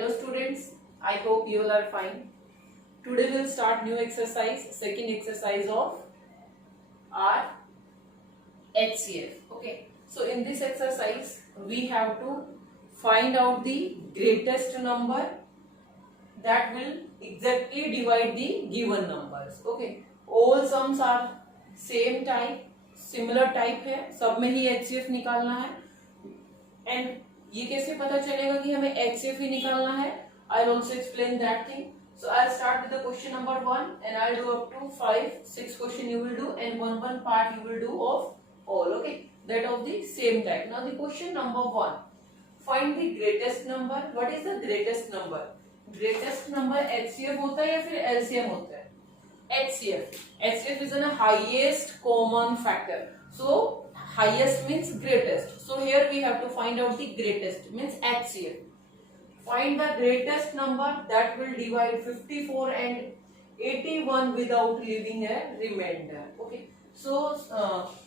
Hello students, I hope you all are fine. Today we'll start new exercise, second exercise of our HCF. Okay, so in this exercise we have to find out the greatest number that will exactly divide the given numbers. Okay, all sums are same type, similar type है, सब में ही HCF निकालना है. And ये कैसे पता चलेगा कि हमें HCF ही निकालना है? I'll also explain that thing. So I'll start with the question number 1 and I'll do up to 5-6 question you will do and one part you will do of all. Okay, that of the same type. Now the question number 1. Find the greatest number. What is the greatest number? Greatest number HCF होता है या फिर LCM होता है? HCF. HCF is the highest common factor. So highest means greatest. So here we have to find out the greatest means HCF. Find the greatest number that will divide 54 and 81 without leaving a remainder. Okay. So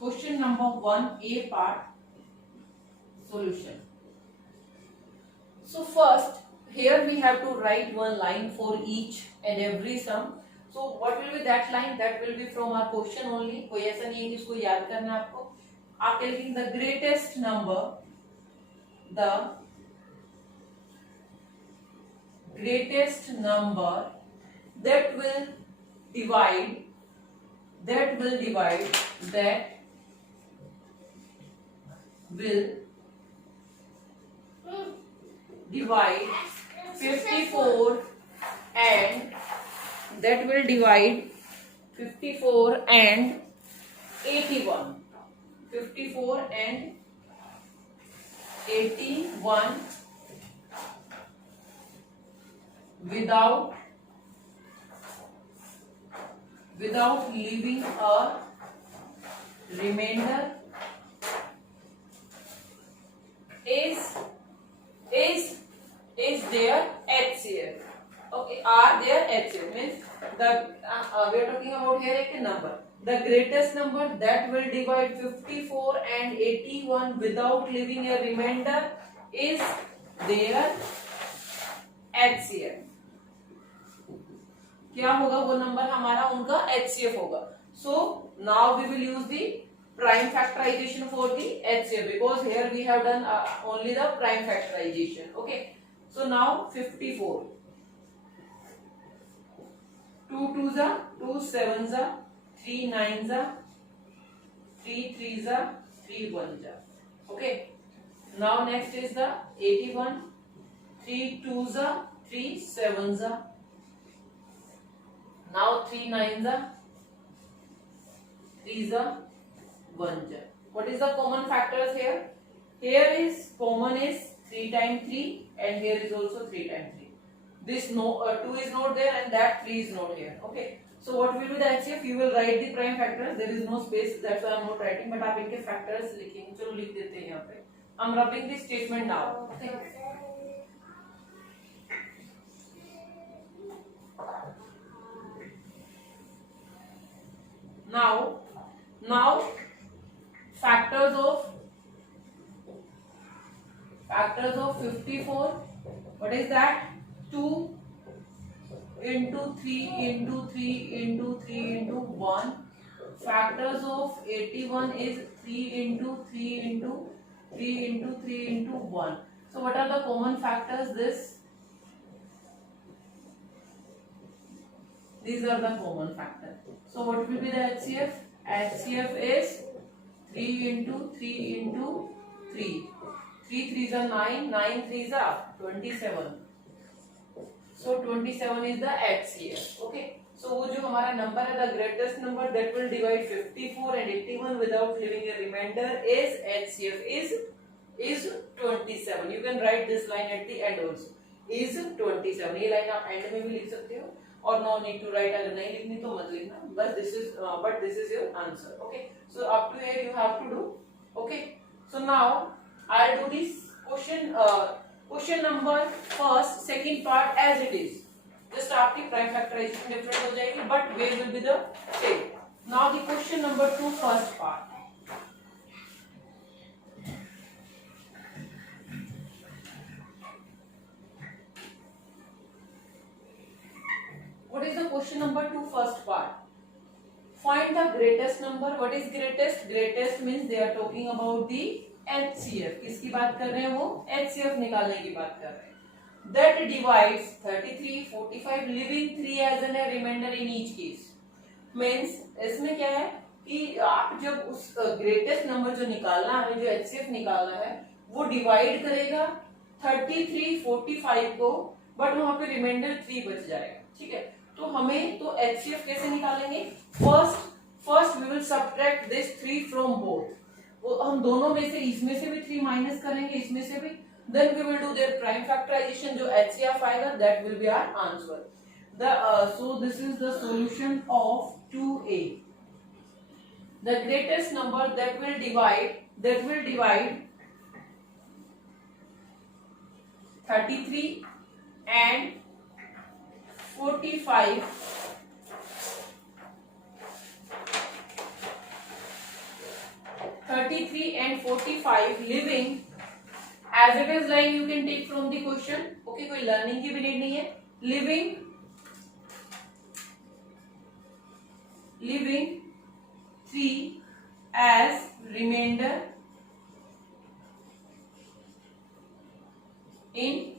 question number 1 A part solution. So first here we have to write one line for each and every sum. So what will be that line? That will be from our question only. कोई ऐसा नहीं है कि इसको याद करना आपको. आप लिखेंगे the greatest number that will divide 54 and 81. 54 and 81 without leaving a remainder is their HCF. Okay, are their HCF means the we are talking about here a number. The greatest number that will divide 54 and 81 without leaving a remainder is their HCF. क्या होगा वो number हमारा उनका HCF होगा. So now we will use the prime factorization for the HCF because here we have done only the prime factorization. Okay. So now 54. 2 2s are 2 7s are 3 9s are 3 3s are 3 1s are. Okay. Now next is the 81. 3 2s are 3 7s are. Now 3 9s are 3s are 1s are. What is the common factors here? Here is common is 3 times 3 and here is also 3 times 3. This 2 is not there and that 3 is not here. Okay. So what will be the HCF? You will write the prime factors. There is no space. That's why I am not writing. But आप इनके factors लिखेंगे. चलो लिख देते हैं यहाँ पे. I'm rubbing the statement now. Okay. Now factors of 54. What is that? 2 into 3 into 3 into 3 into 1. Factors of 81 is 3 into 3 into 3 into 3 into 1. So what are the common factors? These are the common factors. So what will be the HCF? HCF is 3 into 3 into 3. 3 3s are 9, 9 3s are 27. So 27 is the HCF. Okay. So वो जो हमारा number है, the greatest number that will divide 54 and 81 without leaving a remainder is HCF is 27. You can write this line at the end also. Is 27. ये line आप end में भी लिख सकते हो और no need to write. अगर नहीं लिखनी तो मत लिखना. But this is your answer. Okay. So up to here you have to do. Okay. So now I'll do this question number first, second part as it is. Just आपकी prime factorization different हो जाएगी, but way will be the same. Now the question number 2 first part. question number 2 first part. Find the greatest number. What is greatest? Greatest means they are talking about the HCF. किसकी बात कर रहे हैं वो? HCF निकालने की बात कर रहे हैं. That divides 33, 45, leaving 3 as a remainder in each case. Means इसमें क्या है कि आप जब उस ग्रेटेस्ट नंबर जो निकालना है, जो HCF निकालना है, वो डिवाइड करेगा 33, 45 को, बट वहां पे रिमाइंडर 3 बच जाएगा. ठीक है, तो हमें तो HCF कैसे निकालेंगे? First we will subtract this 3 from both. वो हम दोनों में से, इसमें से भी 3 माइनस करेंगे, इसमें से भी. Then we will do their prime factorisation. जो HCF आएगा that will be our answer. So this is the solution of 2a. The greatest number that will divide 33 and 45 living as it is lying. You can take from the question. Okay, कोई learning की भी need नहीं है. living 3 as remainder in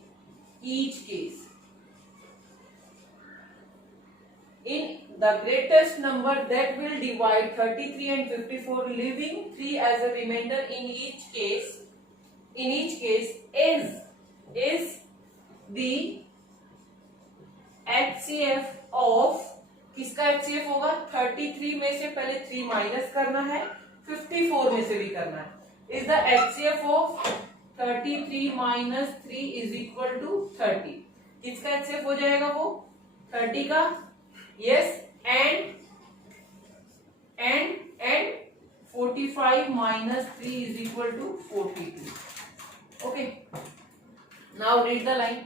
each case. In the greatest number that will divide 33 and 54, leaving 3 as a remainder in each case is the HCF of, किसका HCF होगा? 33 में से पहले 3 माइनस करना है, 54 में से भी करना है. Is the HCF of 33 minus 3 is equal to 30. किसका HCF हो जाएगा वो? 30 का. Yes. And 45 minus 3 is equal to 42. Okay, now read the line.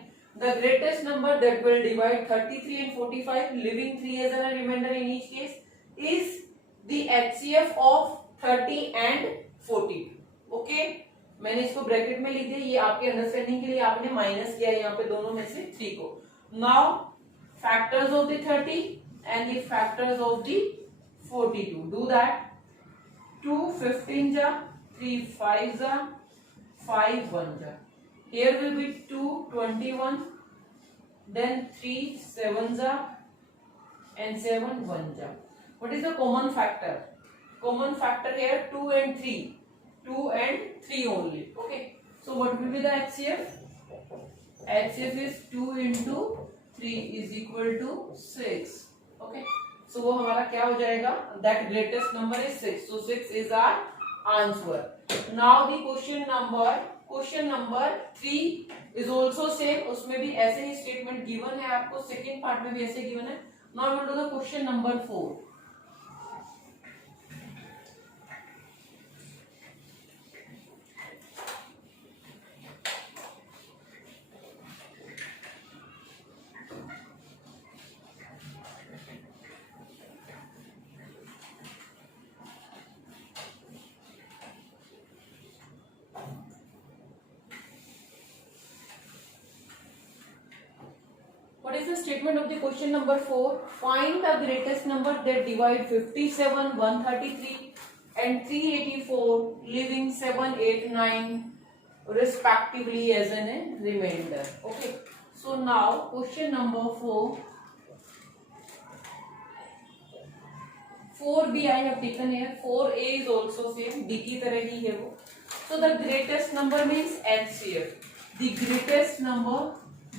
The greatest number that will divide 33 and 45, leaving 3 as a remainder in each case, is the HCF of 30 and 42. Okay? मैंने इसको bracket में लिख दिया. ये आपके understanding के लिए आपने माइनस किया यहाँ पे दोनों में से 3 को. Now factors of the 30 and the factors of the 42. Do that. 2 15 जा, 3 5 जा, 5 1 जा. Here will be 2 21, then 3 7 जा, and 7 1 ja. What is the common factor? Common factor here 2 and 3. 2 and 3 only. Okay. So what will be the HCF? HCF is 2 into 3 is equal to 6. Okay. So वो हमारा क्या हो जाएगा? That greatest number is 6. So 6 is our answer. Now the question number 3 is also same. उसमें भी ऐसे ही statement given है आपको. सेकेंड पार्ट में भी ऐसे गिवन है. Now we'll do the question number 4. What is the statement of the question number 4? Find the greatest number that divide 57, 133 and 384, leaving 7, 8, 9 respectively as a remainder. Okay. So now question number 4. 4b I have taken here. 4a is also same. D की तरह ही है वो. So the greatest number means HCF. The greatest number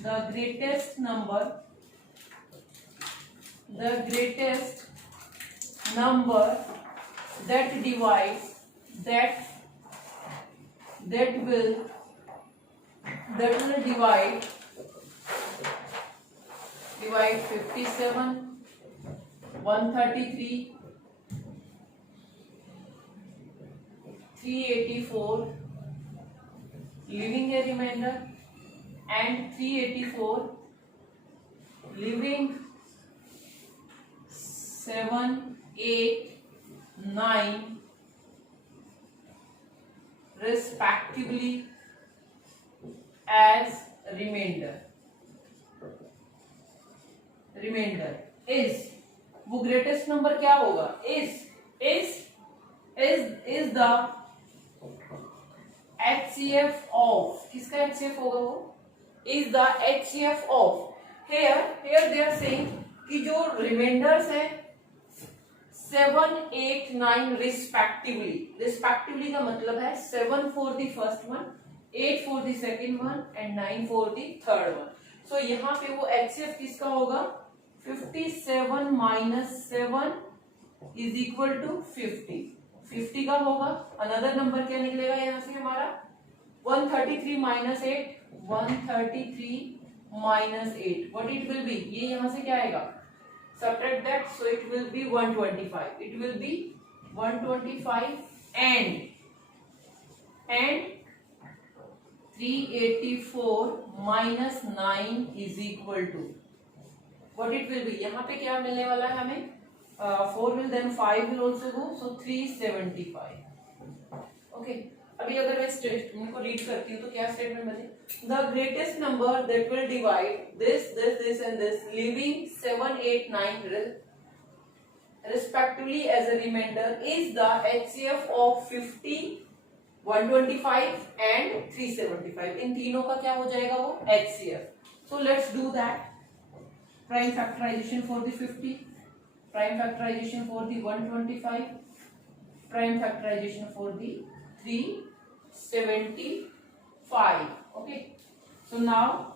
that divides that will divide 57, 133, 384, leaving a remainder, and 384 leaving 7, 8, 9 respectively as remainder. Is, वो greatest number क्या होगा, is the HCF of, किसका HCF होगा वो, is the HCF of, here they are saying कि जो reminders है 7, 8, 9 respectively का मतलब है 7 for the first one, 8 for the second one and 9 for the third one. So यहाँ पे वो HCF किसका होगा, 57 माइनस 7 इज इक्वल टू 50 का होगा। अनदर नंबर क्या निकलेगा यहाँ से हमारा, 133 minus 8, 133 minus 8, what it will be, ये यहाँ से क्या आएगा, subtract that, so it will be 125, it will be 125 and 384 minus 9 is equal to what it will be, यहाँ पे क्या मिलने वाला है हमें, 4 will then 5 will also go, so 375। Okay, अभी अगर मैं स्टेटमेंट को रीड करती हूँ तो क्या स्टेटमेंट बने, the greatest number that will divide this and this living 7, 8, 9 respectively as a remainder is the HCF of 50, 125 and 375। इन तीनों का क्या हो जाएगा वो HCF। So let's do that। Prime factorization for the 50, prime factorization for the 125, prime factorization for the 375। Okay, so now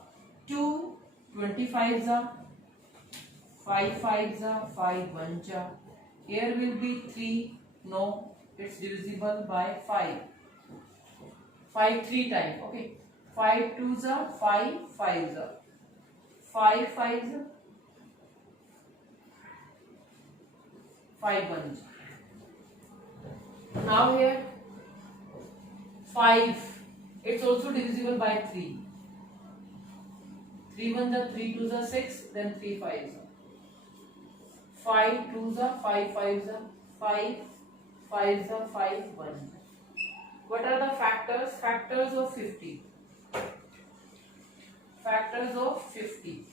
2 25s are 5 5s are 5 1s are, here will be 3, no, it's divisible by 5, 5 3 times। Okay, 5 2s are 5 5s are 5 5s are 5 1s। Now here 5, it's also divisible by 3, 3 1s are 3 2s are 6, then 3 5s are 5 2s are 5 5s are 5 5s are 5 1s। What are the factors? Factors of 50, factors of 50,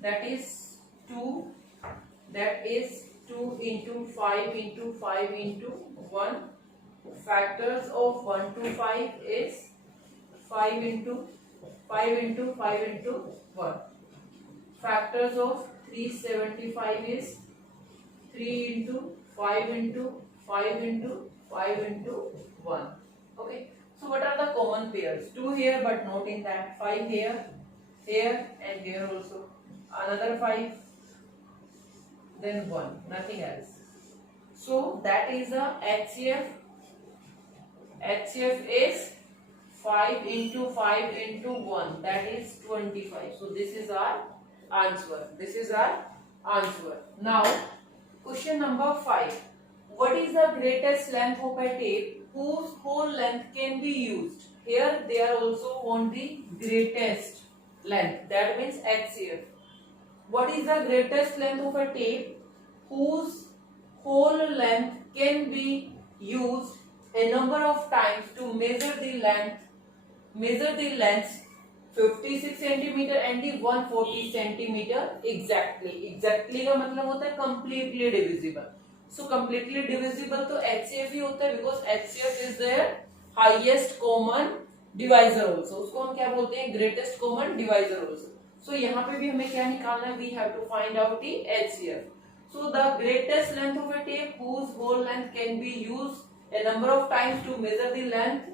that is 2, that is 2 into 5 into 5 into 1। Factors of 1 to 5 is 5 into 5 into 5 into 1। Factors of 375 is 3 into 5 into 5 into 5 into 1। Okay, so what are the common pairs? 2 here but not in that, 5 here, here and here also, another 5, then 1, nothing else। So that is a HCF। HCF is 5 into 5 into 1, that is 25। So this is our answer, this is our answer। Now question number 5, what is the greatest length of a tape whose whole length can be used? Here they are also on the greatest length, that means HCF। What is the greatest length of a tape whose whole length can be used a number of times to measure the length 56 centimeter and the 140 centimeter exactly का मतलब होता है completely divisible। So completely divisible तो HCF ही होता है, because HCF is their highest common divisor also, उसको हम क्या बोलते हैं, greatest common divisor also। So यहाँ पे भी हमें क्या निकालना है, we have to find out the HCF। So the greatest length of a tape whose whole length can be used a number of times to measure the length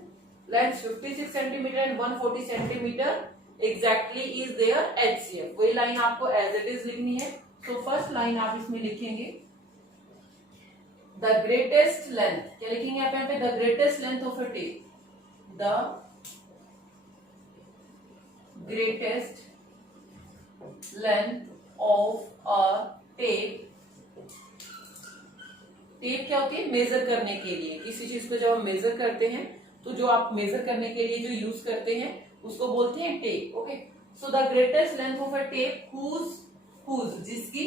56 centimeter and 140 centimeter exactly is their HCF। वही line आपको as it is लिखनी है। So first line आप इसमें लिखेंगे the greatest length, क्या लिखेंगे आप यहाँ पे, the greatest length of a tape, the greatest length of a tape। Tape क्या होती है, मेजर करने के लिए, किसी चीज को जब हम मेजर करते हैं तो जो आप मेजर करने के लिए जो यूज करते हैं उसको बोलते हैं tape. Okay, so the greatest length of a tape whose जिसकी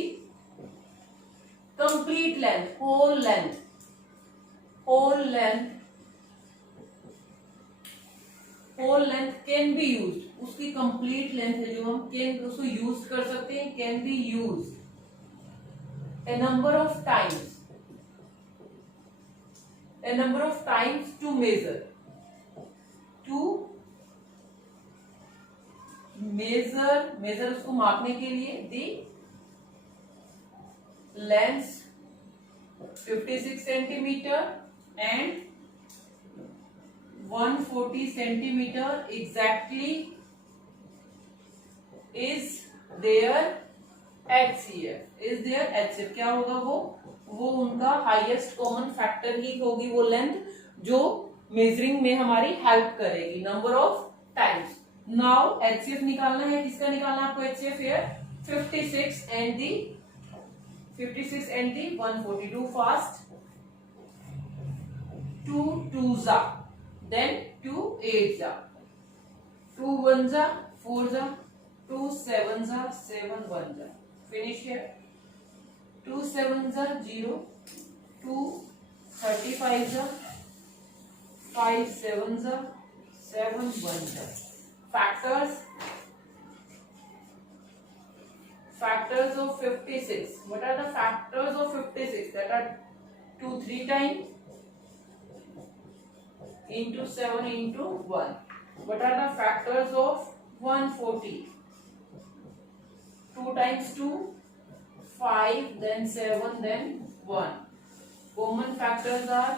complete length, whole length can be used, उसकी कंप्लीट लेंथ है जो हम कैन उसको यूज कर सकते हैं, can be used a number of times to measure उसको मापने के लिए the length 56 centimeter and 140 centimeter exactly is their HCF क्या होगा वो उनका हाईएस्ट कॉमन फैक्टर ही होगी वो लेंथ जो मेजरिंग में हमारी हेल्प करेगी number of times. Now HCF निकालना है, किसका निकालना है आपको HCF here 56 and the 142 fast 2 2s then 2 8s 2 1s 4s 2 7s 7 1s finish here 2 7s 0 2 35s 5 7s 7 1s factors of 56 what are the factors of 56 that are 2 3 times into 7 into 1 what are the factors of 140 2 times 2 5 then 7 then 1 common factors are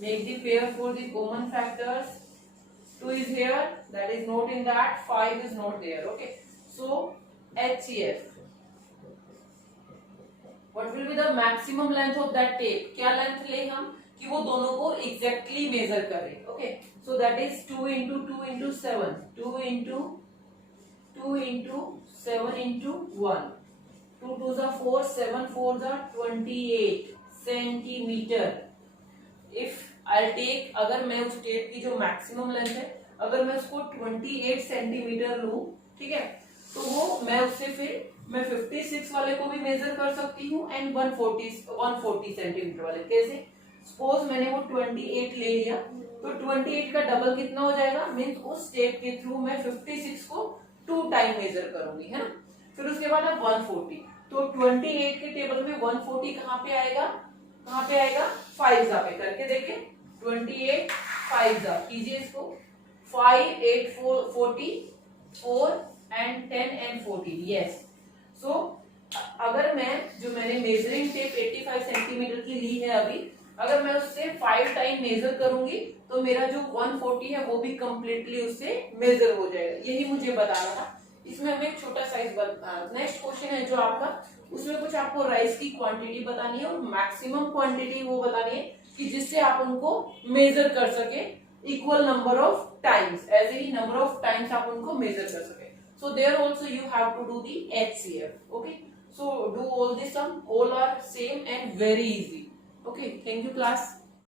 make the pair for the common factors 2 is here that is not in that 5 is not there okay so HCF what will be the maximum length of that tape क्या length ले हम कि वो दोनों को exactly major करे okay so that is 2 into 2 into 7 2 into 7 into 1 2 2s are 4 7 4s are 28 centimeter if I'll take अगर मैं उस टेप की जो मैक्सिमम लेंथ है अगर मैं उसको 28 सेंटीमीटर लूं ठीक है तो वो मैं उससे फिर मैं 56 वाले को भी मेजर कर सकती हूँ एंड 140 सेंटीमीटर वाले कैसे सपोज मैंने वो 28 ले लिया तो 28 का डबल कितना हो जाएगा मींस उस स्टेप के थ्रू मैं 56 को 2 टाइम मेजर करूंगी है ना फिर उसके बाद अब 140 तो 28 के टेबल में 140 कहाँ पे आएगा 5 पे करके देखिए 28 5 कीजिए इसको 5 8 40 4 and 10 and 14 yes so अगर मैंने मेजरिंग टेप 85 सेंटीमीटर की ली है अभी अगर मैं उससे 5 टाइम मेजर करूंगी तो मेरा जो 140 है वो भी कंप्लीटली उससे मेजर हो जाएगा यही मुझे बता रहा था इसमें हमें एक छोटा साइज नेक्स्ट क्वेश्चन है जो आपका उसमें कुछ आपको राइस की क्वांटिटी बतानी है और मैक्सिमम क्वांटिटी वो बतानी है कि जिससे आप उनको मेजर कर सके इक्वल नंबर ऑफ टाइम्स ऐसे ही नंबर ऑफ टाइम्स आप उनको मेजर कर सके so there also you have to do the HCF okay so do all this sum all are same and very easy okay thank you class